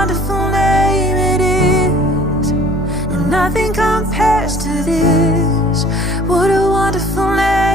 wonderful name it is, and nothing compares to this. What a wonderful name.